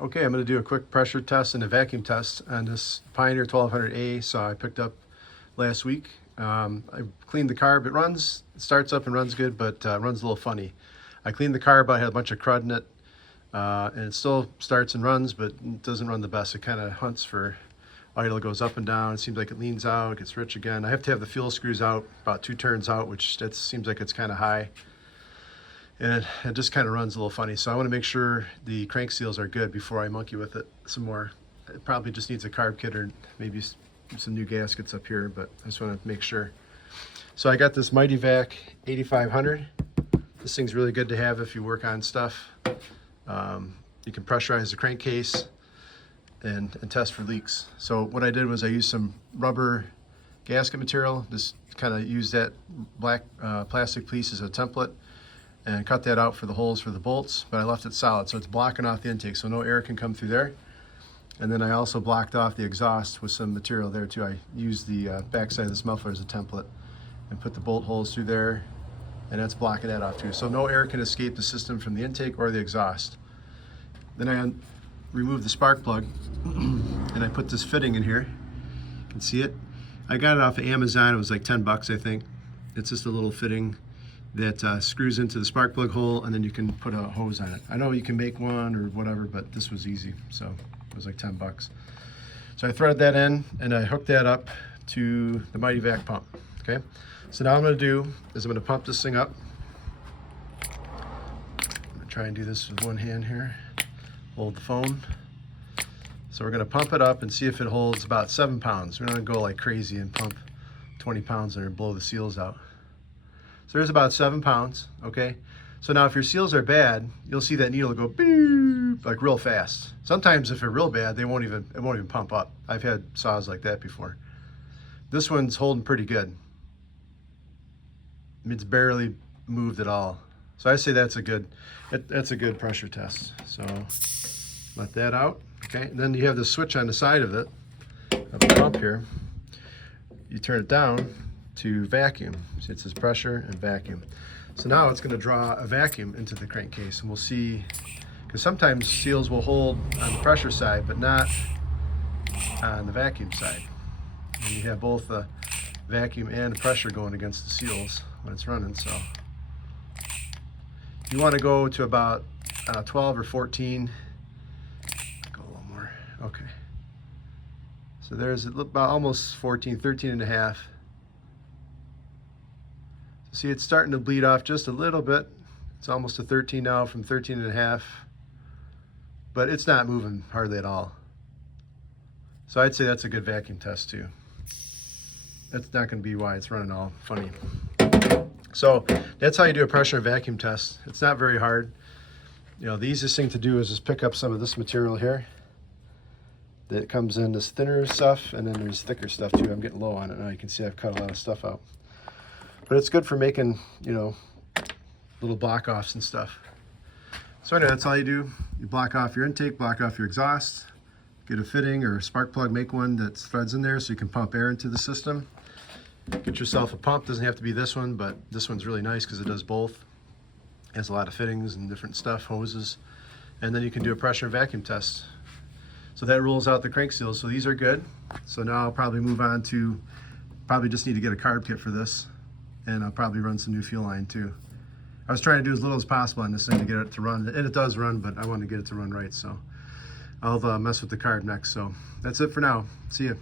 Okay, I'm going to do a quick pressure test and a vacuum test on this Pioneer 1200A saw I picked up last week. I cleaned the carb. It runs, it starts up and runs good, but runs a little funny. I cleaned the carb, I had a bunch of crud in it, and it still starts and runs, but it doesn't run the best. It kind of hunts for idle. It goes up and down. It seems like it leans out, gets rich again. I have to have the fuel screws out, about 2 turns out, which that seems like it's kind of high. And it just kind of runs a little funny. So I want to make sure the crank seals are good before I monkey with it some more. It probably just needs a carb kit or maybe some new gaskets up here, but I just want to make sure. So I got this Mighty Vac 8500. This thing's really good to have if you work on stuff. You can pressurize the crankcase and test for leaks. So what I did was I used some rubber gasket material, just kind of used that black plastic piece as a template, and cut that out for the holes for the bolts, but I left it solid, so it's blocking off the intake, so no air can come through there. And then I also blocked off the exhaust with some material there too. I used the backside of this muffler as a template and put the bolt holes through there, and that's blocking that off too. So no air can escape the system from the intake or the exhaust. Then I removed the spark plug and I put this fitting in here. You can see it. I got it off of Amazon. It was like 10 bucks, I think. It's just a little fitting that screws into the spark plug hole, and then you can put a hose on it. I know you can make one or whatever, but this was easy, so it was like 10 bucks. So I threaded that in and I hooked that up to the Mighty Vac pump, okay? So now what I'm gonna do is I'm gonna pump this thing up. I'm gonna try and do this with one hand here. Hold the phone. So we're gonna pump it up and see if it holds about 7 pounds. We're not gonna go like crazy and pump 20 pounds in there and blow the seals out. So there's about 7 pounds, okay? So now if your seals are bad, you'll see that needle go beep, like real fast. Sometimes if they're real bad, it won't even pump up. I've had saws like that before. This one's holding pretty good. It's barely moved at all. So I say that's a good pressure test. So let that out, okay? And then you have the switch on the side of it, of the pump here. You turn it down to vacuum. See, it says pressure and vacuum. So now it's going to draw a vacuum into the crankcase, and we'll see, because sometimes seals will hold on the pressure side but not on the vacuum side, and you have both the vacuum and the pressure going against the seals when it's running. So you want to go to about 12 or 14. Go a little more. Okay, so there's about almost 14, 13 and a half. See, it's starting to bleed off just a little bit. It's almost to 13 now from 13 and a half, but it's not moving hardly at all. So I'd say that's a good vacuum test too. That's not going to be why it's running all funny. So that's how you do a pressure and vacuum test. It's not very hard. You know, the easiest thing to do is just pick up some of this material here that comes in, this thinner stuff, and then there's thicker stuff too. I'm getting low on it now. You can see I've cut a lot of stuff out. But it's good for making, you know, little block offs and stuff. So anyway, that's all you do. You block off your intake, block off your exhaust, get a fitting or a spark plug, make one that threads in there so you can pump air into the system. Get yourself a pump. Doesn't have to be this one, but this one's really nice because it does both. It has a lot of fittings and different stuff, hoses. And then you can do a pressure and vacuum test. So that rules out the crank seals. So these are good. So now I'll probably move on to, probably just need to get a carb kit for this. And I'll probably run some new fuel line too. I was trying to do as little as possible on this thing to get it to run, and it does run, but I want to get it to run right, so I'll mess with the carb next. So that's it for now. See ya.